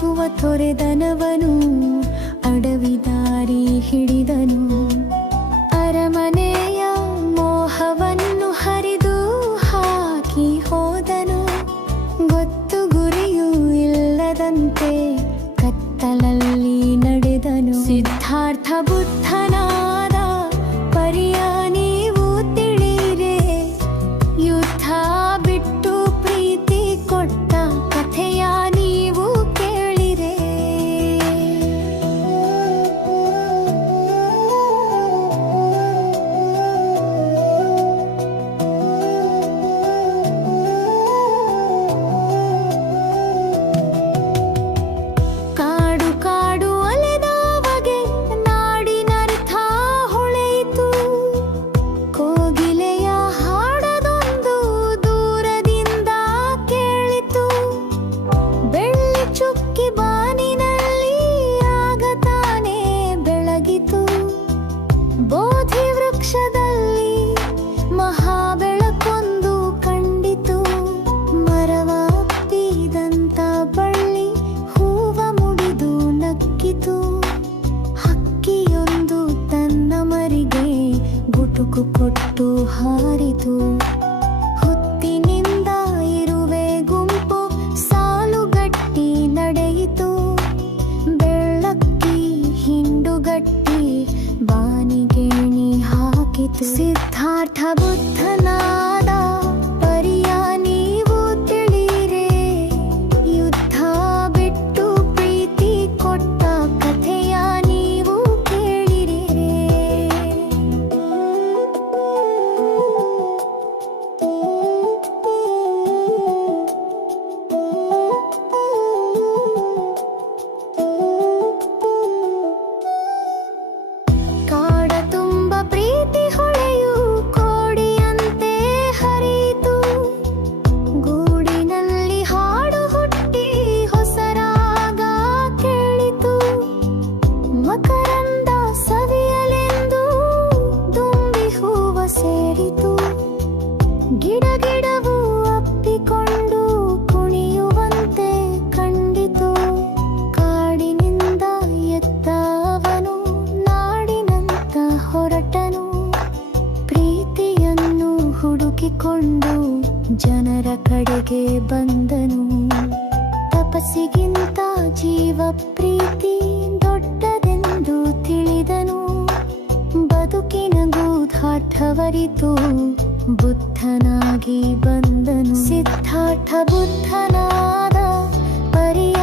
ಹುಡುಕುವ ತೊರೆದನವನು ಅಡವಿದಾರಿ ಹಿಡಿದನು. ಅರಮನೆಯ ಮೋಹವನ್ನು ಹರಿದು ಹಾಕಿ ಹೋದನು. ಗೊತ್ತು ಗುರಿಯೂ ಇಲ್ಲದಂತೆ ಕತ್ತಲಲ್ಲಿ ನಡೆದನು. ಸಿದ್ಧಾರ್ಥ ಬುದ್ಧನಾದ ಪರಿಯ ನೀವು ತಿಳಿರೆ, ಯುದ್ಧ ಬಿಟ್ಟು ಪ್ರೀತಿ ಕೊಟ್ಟ ಕಥೆಯ ನೀವು ಕೇಳಿರೆ. ಕಾಡು ಕಾಡು ಅಲೆದವಗೆ ನಾಡಿನರ್ಥ ಹೊಳೆಯಿತು. ಕೋಗಿಲೆಯ ಹಾಡದೊಂದು ದೂರದಿಂದ ಕೇಳಿತು. ಬೆಳ್ಳಿ ಚುಕ್ಕಿ ಬಾನಿನಲ್ಲಿ ಆಗ ತಾನೇ ಬೆಳಗಿತು. ಬೋಧಿ ವೃಕ್ಷದಲ್ಲಿ ಮಹಾಬೆಳಕೊಂದು ಕಂಡಿತು. ಮರವ ಅಪ್ಪಿದಂತ ಬಳ್ಳಿ ಹೂವ ಮುಡಿದು ನಕ್ಕಿತು. ಹಕ್ಕಿಯೊಂದು ತನ್ನ ಮರಿಗೆ ಗುಟುಕು ಕೊಟ್ಟು ಹಾರಿತು. ಹುತ್ತಿನಿಂದ ಇರುವೆ ಗುಂಪು ಸಾಲುಗಟ್ಟಿ ನಡೆಯಿತು. ಬೆಳ್ಳಕ್ಕಿ ಹಿಂಡುಗಟ್ಟಿ ಬಾನಿಗೇಣಿ ಹಾಕಿತು. ಸಿದ್ಧಾರ್ಥ ಬುದ್ಧನಾದ ಪರಿಯ ನೀವು ತಿಳಿರೆ, ಯುದ್ಧ ಬಿಟ್ಟು ಪ್ರೀತಿ ಕೊಟ್ಟ ಕಥೆಯ ನೀವು ಕೇಳಿರೆ. ಕಾಡ ತುಂಬ ಪ್ರೀತಿ ಹೊಳೆಯು ಕೋಡಿಯಂತೆ ಹರಿಯಿತು. ಗೂಡಿನಲ್ಲಿ ಹಾಡು ಹುಟ್ಟಿ ಹೊಸರಾಗ ಕೇಳಿತು. ಮಕರಂದ ಸವಿಯಲೆಂದು ದುಂಬಿ ಹೂವ ಸೇರಿತು. ಗಿಡ ಗಿಡವು ಅಪ್ಪಿಕೊಂಡು ಕುಣಿಯುವಂತೆ ಕಂಡಿತು. ಕಾಡಿನಿಂದ ಎತ್ತವನು ನಾಡಿನಂತ ಹೊರಟನು. ಪ್ರೀತಿಯನ್ನು ಹುಡುಕಿಕೊಂಡು ಜನರ ಕಡೆಗೆ ಬಂದನು. ತಪಸ್ಸಿಗಿಂತ ಜೀವ ಪ್ರೀತಿ ದೊಡ್ಡದೆಂದು ತಿಳಿದನು. ಬದುಕಿನ ಗೂಢಾರ್ಥವರಿತು ಬುದ್ಧನಾಗಿ ಬಂದನು. ಸಿದ್ಧಾರ್ಥ ಬುದ್ಧನಾದ ಪರಿಯ